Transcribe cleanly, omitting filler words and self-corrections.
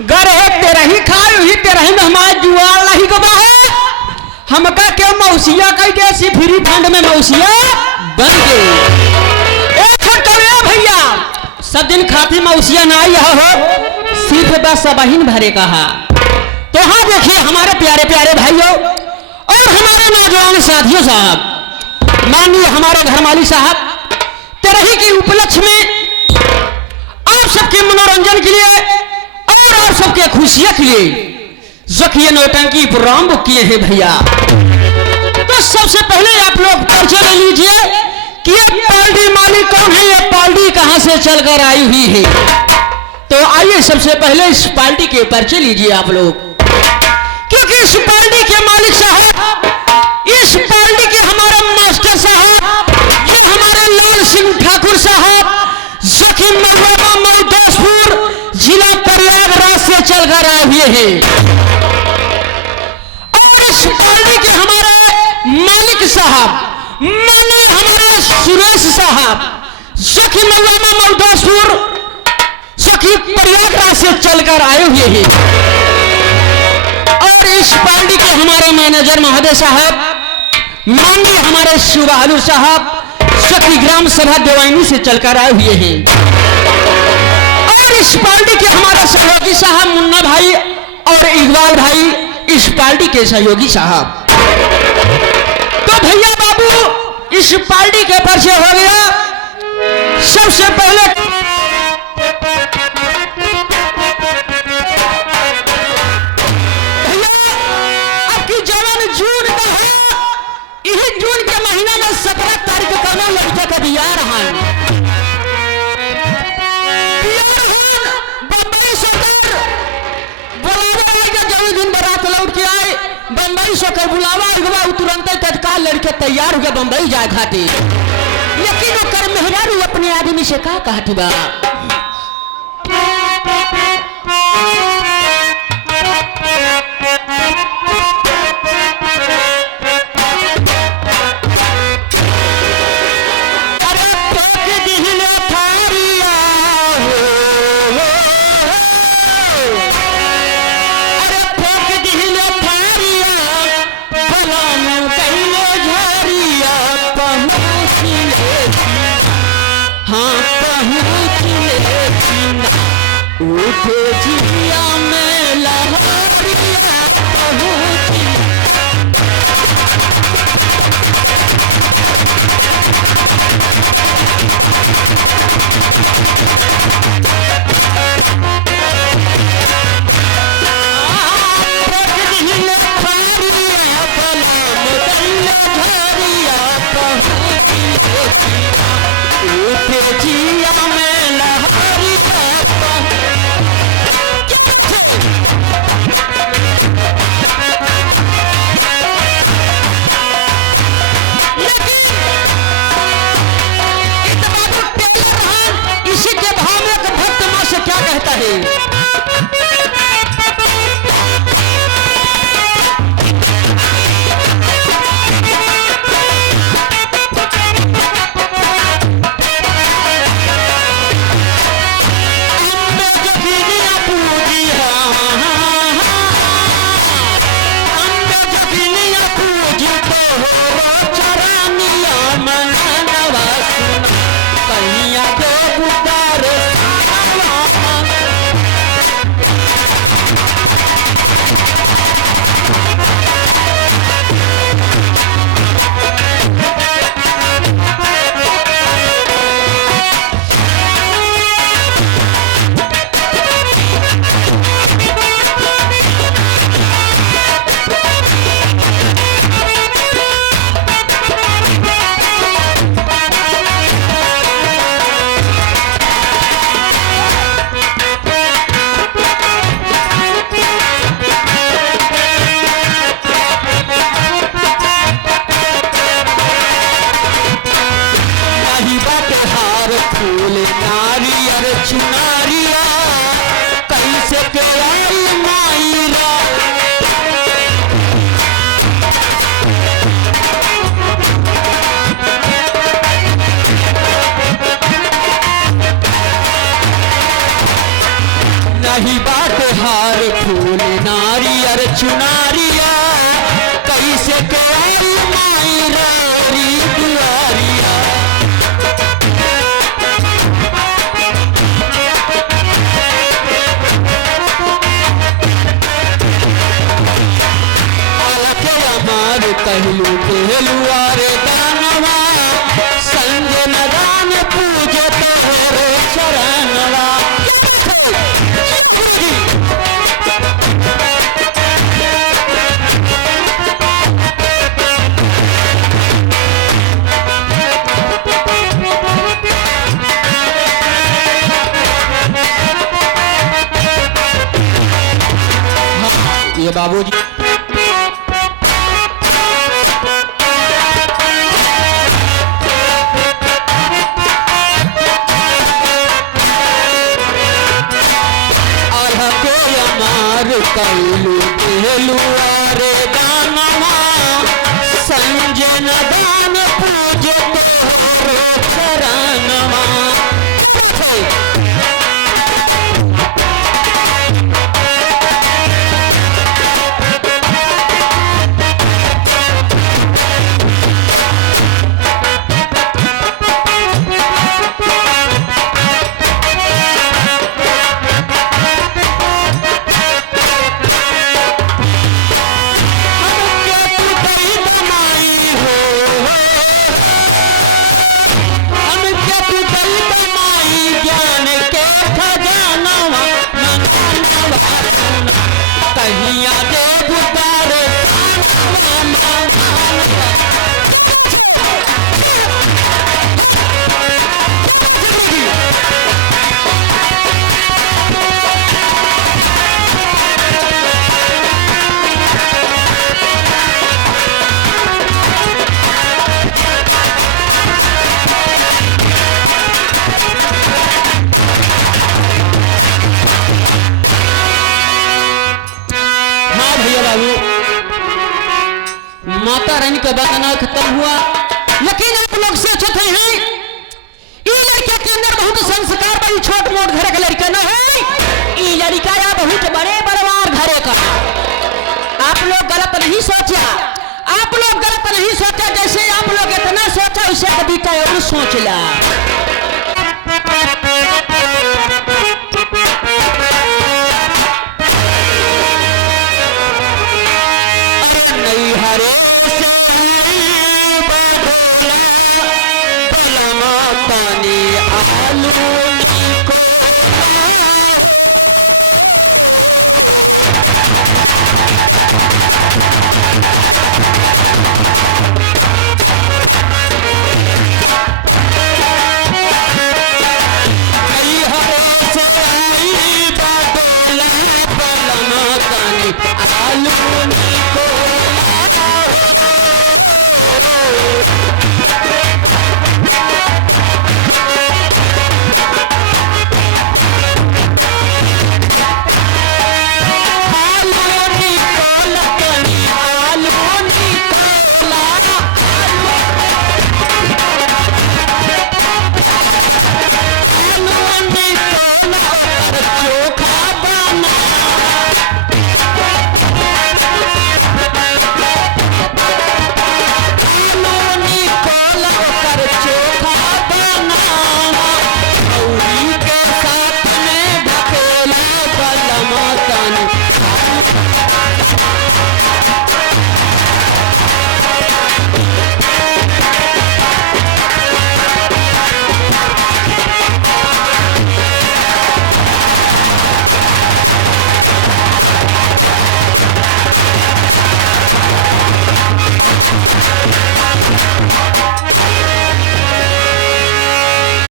गरे तेरा ही खाए ही तेरा ही हमारे जुआल नहीं गवा है हमका क्या मौसिया कह दे सी फ्री फंड में मौसिया बन गई एक भैया सब दिन खाती मौसिया ना आई हो सिर्फ बस बहिन भरे कहा। तो हाँ देखिए हमारे प्यारे प्यारे भाइयों और हमारे नौजवान साथियों साहब माननीय हमारे घर मालिक साहब तेरही के उपलक्ष्य में आप सबके मनोरंजन के लिए और आप सबके खुशियों के लिए जकिए नौटंकी प्रोग्राम बुक किए हैं भैया। तो सबसे पहले आप लोग परिचय ले लीजिए कि ये पार्टी मालिक कौन है, ये पार्टी कहां से चलकर आई हुई है। तो आइए सबसे पहले इस पार्टी के परिचय लीजिए आप लोग, क्योंकि इस पार्टी के मालिक साहब, इस पार्टी के हमारे मास्टर साहब, ये हमारे लाल सिंह ठाकुर साहब जखीम मलबा मलदासपुर जिला प्रयागराज से चलकर आए हुए हैं। और इस पार्टी के हमारे मालिक साहब माननीय हमारे सुरेश साहब जखीम मलबा मलदासपुर जखीम प्रयागराज से चलकर आए हुए हैं। और इस पार्टी के हमारे मैनेजर महोदय साहब माननीय हमारे शिवबहादुर साहब सखी ग्राम सभा देवानी से चलकर आए हुए हैं। और इस पार्टी के हमारे सहयोगी साहब मुन्ना भाई और इकबाल भाई इस पार्टी के सहयोगी साहब। तो भैया बाबू इस पार्टी के परिचय हो गया। सबसे पहले जून का है, यही जून के महीना में 17 तारीख का ना लड़का का बियाह रहा है। बम्बई सोकर बुलावा लगे जब दिन बारात लौट के आए बम्बई सोकर बुलावा तुरंत तत्काल लड़के तैयार हो गए बम्बई जाए घाटी। लेकिन वो कर मेहरारू अपने आदमी से कहा कहती बा नहीं बात हार फूल नारियर चुनारिया कैसे कोई माई रोरी दुआरिया। अमार कहलू कहलुआ रे दानवा संग नदान पूजे तोहरे चरणवा। ये बाबूजी कैलू कहलू रे दानवा संजन दान पूजे तोहरे चरणवा। कहिया देव तारे माता रानी का बंदना खत्म हुआ। लेकिन आप लोग सोचते हैं ये लड़के के अंदर बहुत संस्कार बड़ी छोट मोट घर का लड़का न है, ये लड़का या बहुत बड़े बड़वार घरे का। आप लोग गलत नहीं सोचा, आप लोग गलत नहीं सोचा। जैसे आप लोग इतना सोचा उससे कभी तो और सोच ला।